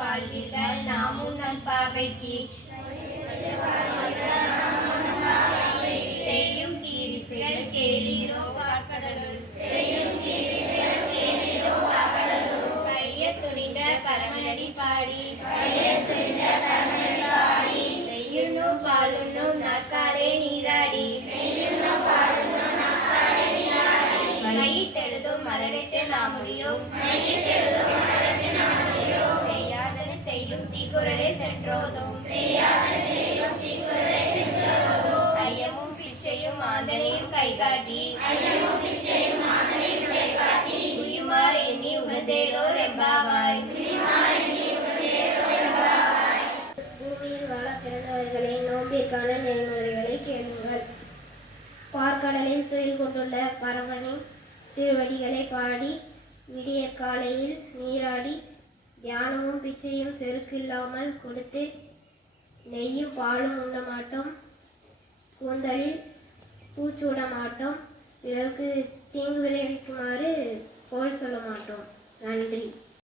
வாழ்வீர்கள் நாமும் நம் பாவைக்கு செய்யும் தீரிசைகள் கேளீரோ பார்க்கடலுள் கைய துணிந்த பரமனடி பாடி நெய்யுண்ணும் பாலுண்ணும் நாக்காலே நீராடி மையிட்டெழுதும் மலரிட்டு நாம் முடியும் செய்யாதன செய்யும் தீக்குறளே சென்றோதும் ஐயமும் பிச்சையும் ஆந்தனையும் கைகாட்டி உயுமார் எண்ணி உணர்ந்தேலோர் எம்பாவாய். பூமியில் வாழ பிறந்தவர்களை நோம்பிற்கான நெறிமுறைகளை கேளுங்கள். பார்க்கடலில் துயில் கொண்டுள்ள பரமனின் திருவடிகளை பாடி விடியற்காலையில் நீராடி தியானமும் பிச்சையும் செருக்கில்லாமல் கொடுத்து நெய்யும் பாலும் உண்ண மாட்டோம், கூந்தலில் பூச்சூட மாட்டோம், பிறருக்கு தீங்கு விளைவிக்குமாறு போல் சொல்ல மாட்டோம். நன்றி.